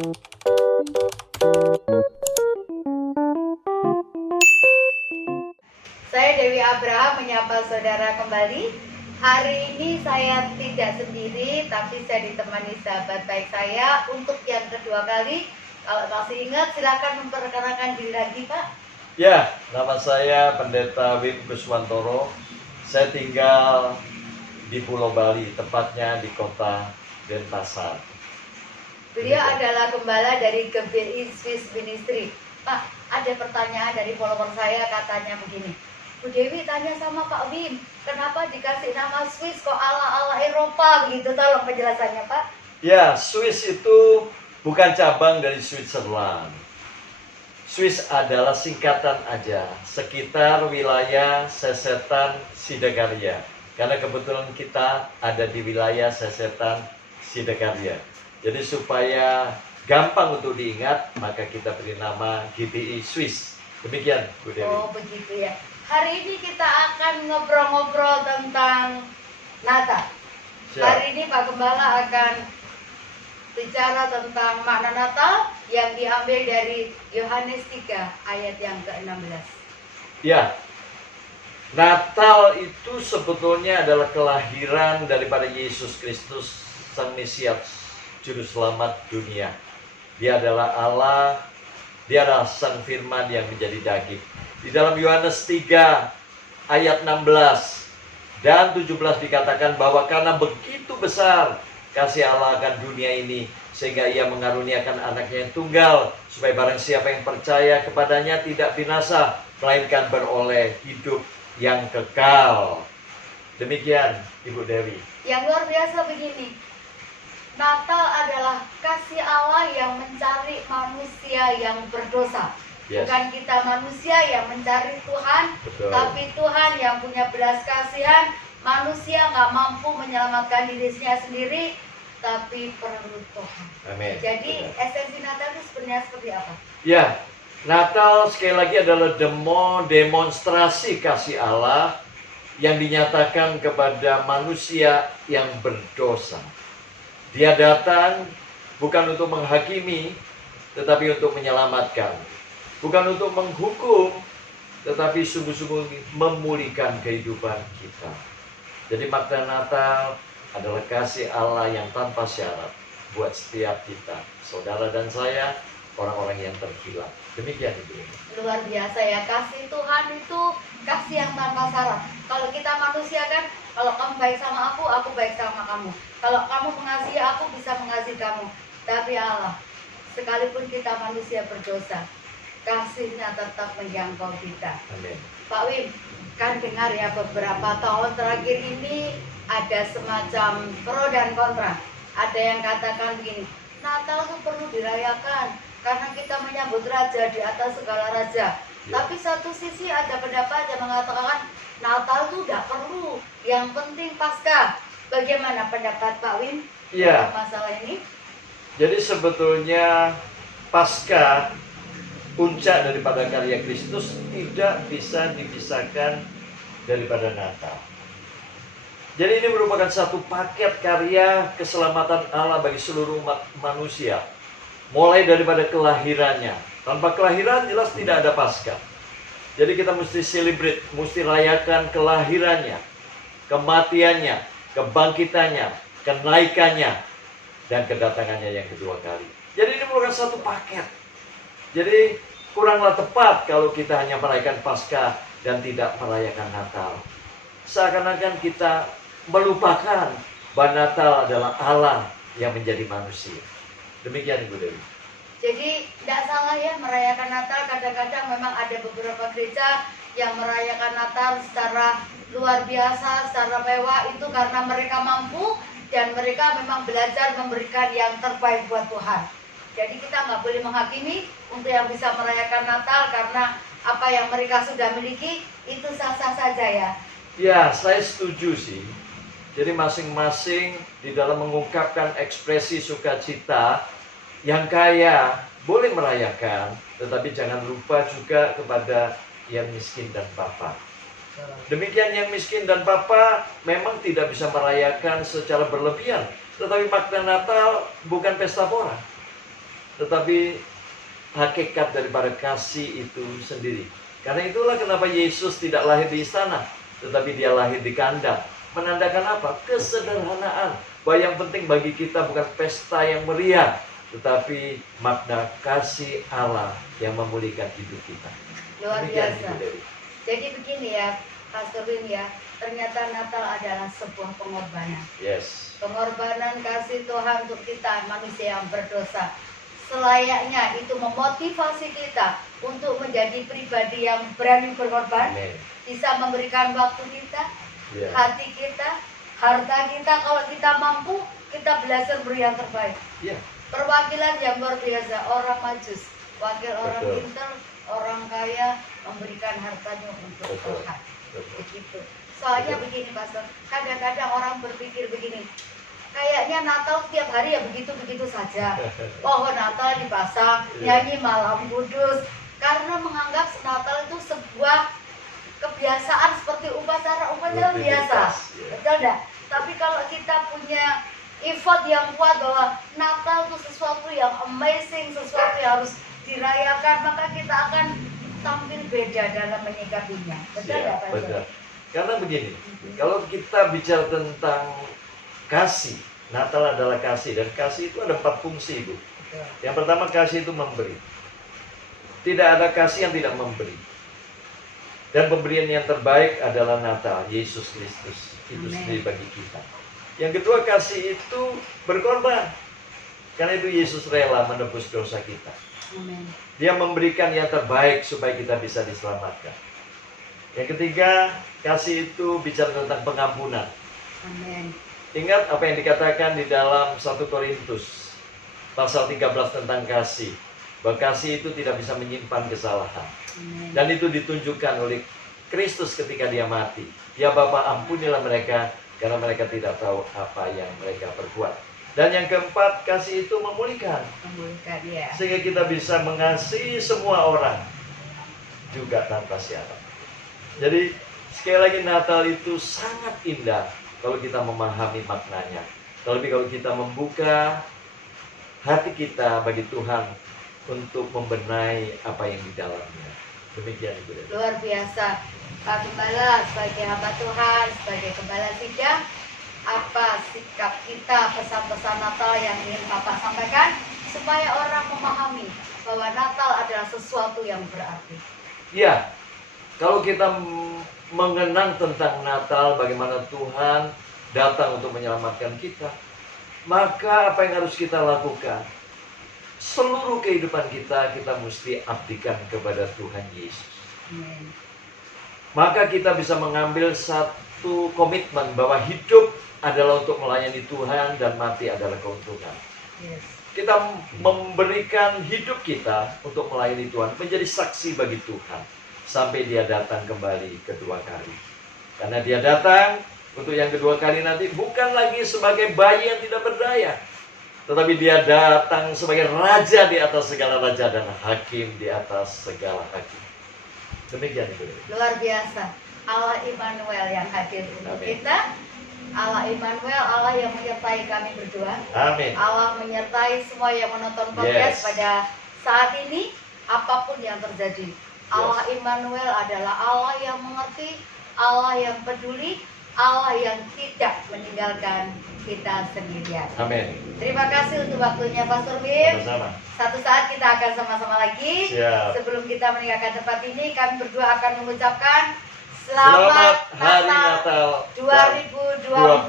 Saya Dewi Abraham menyapa saudara kembali. Hari ini saya tidak sendiri, tapi saya ditemani sahabat baik saya untuk yang kedua kali. Kalau masih ingat, silakan memperkenalkan diri lagi, Pak. Ya, nama saya Pendeta Wim Kuswantoro. Saya tinggal di Pulau Bali, tepatnya di kota Denpasar. Beliau adalah gembala dari GBI Swiss Ministry. Pak, ada pertanyaan dari follower saya, katanya begini. Bu Dewi tanya sama Pak Wim, kenapa dikasih nama Swiss kok ala-ala Eropa begitu? Tolong penjelasannya, Pak. Ya, Swiss itu bukan cabang dari Switzerland. Swiss adalah singkatan aja, sekitar wilayah sesetan Sidagarya. Karena kebetulan kita ada di wilayah sesetan Sidagarya. Jadi supaya gampang untuk diingat, maka kita beri nama GBI Swiss. Demikian, Bu Dewi. Oh, begitu ya. Hari ini kita akan ngobrol-ngobrol tentang Natal. Siap. Hari ini Pak Gembala akan bicara tentang makna Natal yang diambil dari Yohanes 3 ayat yang ke-16. Ya, Natal itu sebetulnya adalah kelahiran daripada Yesus Kristus, Sang Mesias, Juru Selamat dunia. Dia adalah Allah, dia adalah Sang Firman yang menjadi daging. Di dalam Yohanes 3 ayat 16 dan 17 dikatakan bahwa karena begitu besar kasih Allah akan dunia ini, sehingga ia mengaruniakan anaknya yang tunggal, supaya barang siapa yang percaya kepadanya tidak binasa, melainkan beroleh hidup yang kekal. Demikian, Ibu Dewi. Yang luar biasa begini, Natal adalah kasih Allah yang mencari manusia yang berdosa. Yes. Bukan kita manusia yang mencari Tuhan, Betul. tapi Tuhan yang punya belas kasihan. Manusia nggak mampu menyelamatkan dirinya sendiri, tapi perlu Tuhan. Amin. Jadi Betul. esensi Natal itu sebenarnya seperti apa? Ya, Natal sekali lagi adalah demonstrasi kasih Allah yang dinyatakan kepada manusia yang berdosa. Dia datang bukan untuk menghakimi, tetapi untuk menyelamatkan. Bukan untuk menghukum, tetapi sungguh-sungguh memulihkan kehidupan kita. Jadi makna Natal adalah kasih Allah yang tanpa syarat buat setiap kita, saudara dan saya, orang-orang yang terhilang. Demikian Ibu. Luar biasa ya, kasih Tuhan itu kasih yang tanpa syarat. Kalau kita manusia kan, kalau kamu baik sama aku baik sama kamu. Kalau kamu mengasihi aku, bisa mengasihi kamu. Tapi Allah, sekalipun kita manusia berdosa, kasihnya tetap menjangkau kita. Amin. Pak Wim, kan dengar ya beberapa tahun terakhir ini ada semacam pro dan kontra. Ada yang katakan begini, Natal itu perlu dirayakan karena kita menyambut raja di atas segala raja. Ya. Tapi satu sisi ada pendapat yang mengatakan Natal itu tidak perlu, yang penting Paskah. Bagaimana pendapat Pak Wim Ya. tentang masalah ini? Jadi sebetulnya Paskah, puncak daripada karya Kristus, tidak bisa dipisahkan daripada Natal. Jadi ini merupakan satu paket karya keselamatan Allah bagi seluruh umat manusia. Mulai daripada kelahirannya. Tanpa kelahiran jelas tidak ada Paskah. Jadi kita mesti celebrate, mesti rayakan kelahirannya, kematiannya, kebangkitannya, kenaikannya, dan kedatangannya yang kedua kali. Jadi ini merupakan satu paket. Jadi kuranglah tepat kalau kita hanya merayakan Paskah dan tidak merayakan Natal. Seakan-akan kita melupakan bahwa Natal adalah Allah yang menjadi manusia. Demikian Ibu Dewi. Jadi tidak salah ya merayakan Natal. Kadang-kadang memang ada beberapa gereja yang merayakan Natal secara luar biasa, secara mewah, itu karena mereka mampu dan mereka memang belajar memberikan yang terbaik buat Tuhan. Jadi kita nggak boleh menghakimi untuk yang bisa merayakan Natal karena apa yang mereka sudah miliki itu sah-sah saja ya. Ya, saya setuju sih. Jadi masing-masing di dalam mengungkapkan ekspresi sukacita yang kaya boleh merayakan, tetapi jangan lupa juga kepada yang miskin dan papa. Demikian yang miskin dan papa memang tidak bisa merayakan secara berlebihan, tetapi makna Natal bukan pesta pora. tetapi hakikat daripada kasih itu sendiri. Karena itulah kenapa Yesus tidak lahir di istana, tetapi dia lahir di kandang. Menandakan apa? Kesederhanaan. Bahwa yang penting bagi kita bukan pesta yang meriah, tetapi makna kasih Allah yang memulihkan hidup kita. Luar Demikian, biasa. Ibu Dewi. Jadi begini ya, Pastor Win ya, ternyata Natal adalah sebuah pengorbanan. Yes. Pengorbanan kasih Tuhan untuk kita manusia yang berdosa. Selayaknya itu memotivasi kita untuk menjadi pribadi yang berani berkorban, Amin. bisa memberikan waktu kita, Ya. hati kita, harta kita. Kalau kita mampu, kita belajar beri yang terbaik. Ya. Perwakilan yang luar biasa, orang majus, wakil orang Betul. pintar, orang kaya memberikan hartanya untuk Betul. Tuhan. Betul. Begitu. Soalnya Betul. begini Pastor, kadang-kadang orang berpikir begini, kayaknya Natal setiap hari ya begitu-begitu saja. Pohon Natal dipasang, Iya. nyanyi malam kudus, karena menganggap Natal itu sebuah kebiasaan seperti upacara biasa. Rutinitas, ya. Betul enggak? Tapi kalau kita punya effort yang kuat bahwa Natal itu sesuatu yang amazing, sesuatu yang harus dirayakan, maka kita akan tampil beda dalam menyikapinya. Betul Ya, enggak Pak? benar. Karena begini, kalau kita bicara tentang kasih, Natal adalah kasih, dan kasih itu ada 4 fungsi, Ibu. Betul. Yang pertama, kasih itu memberi. Tidak ada kasih yang tidak memberi. Dan pemberian yang terbaik adalah Natal, Yesus Kristus. Itu Amin. sendiri bagi kita. Yang kedua, kasih itu berkorban. Karena itu Yesus rela menebus dosa kita. Amin. Dia memberikan yang terbaik supaya kita bisa diselamatkan. Yang ketiga, kasih itu bicara tentang pengampunan. Amin. Ingat apa yang dikatakan di dalam 1 Korintus pasal 13 tentang kasih. Bahwa kasih itu tidak bisa menyimpan kesalahan. Amin. Dan itu ditunjukkan oleh Kristus ketika dia mati. Ya Bapa, ampunilah mereka karena mereka tidak tahu apa yang mereka perbuat. Dan yang keempat, kasih itu memulihkan. Memulihkan dia. Sehingga kita bisa mengasihi semua orang juga tanpa syarat. Jadi sekali lagi Natal itu sangat indah kalau kita memahami maknanya. Terlebih kalau kita membuka hati kita bagi Tuhan untuk membenahi apa yang di dalamnya. Demikian Ibu Dewi. Luar biasa. Pak Gembala sebagai hamba Tuhan, sebagai gembala sidang, apa sikap kita, pesan-pesan Natal yang ingin Bapak sampaikan supaya orang memahami bahwa Natal adalah sesuatu yang berarti. Ya, kalau kita mengenang tentang Natal, bagaimana Tuhan datang untuk menyelamatkan kita, maka apa yang harus kita lakukan? Seluruh kehidupan kita mesti abdikan kepada Tuhan Yesus. Amin. Maka kita bisa mengambil satu komitmen bahwa hidup adalah untuk melayani Tuhan dan mati adalah keuntungan. Yes. Kita memberikan hidup kita untuk melayani Tuhan, menjadi saksi bagi Tuhan sampai dia datang kembali kedua kali. Karena dia datang untuk yang kedua kali nanti bukan lagi sebagai bayi yang tidak berdaya, tetapi dia datang sebagai raja di atas segala raja dan hakim di atas segala hakim. Demikian itu. Luar biasa. Allah Immanuel yang hadir untuk Amin. kita. Allah Immanuel, Allah yang menyertai kami berdua. Amin. Allah menyertai semua yang menonton podcast Yes. pada saat ini, apapun yang terjadi. Allah Immanuel adalah Allah yang mengerti, Allah yang peduli, Allah yang tidak meninggalkan kita sendirian. Amin. Terima kasih untuk waktunya Pastor Wim. Sama-sama. Satu saat kita akan sama-sama lagi. Siap. Sebelum kita meninggalkan tempat ini, kami berdua akan mengucapkan Selamat Selamat Hari Natal Natal 2024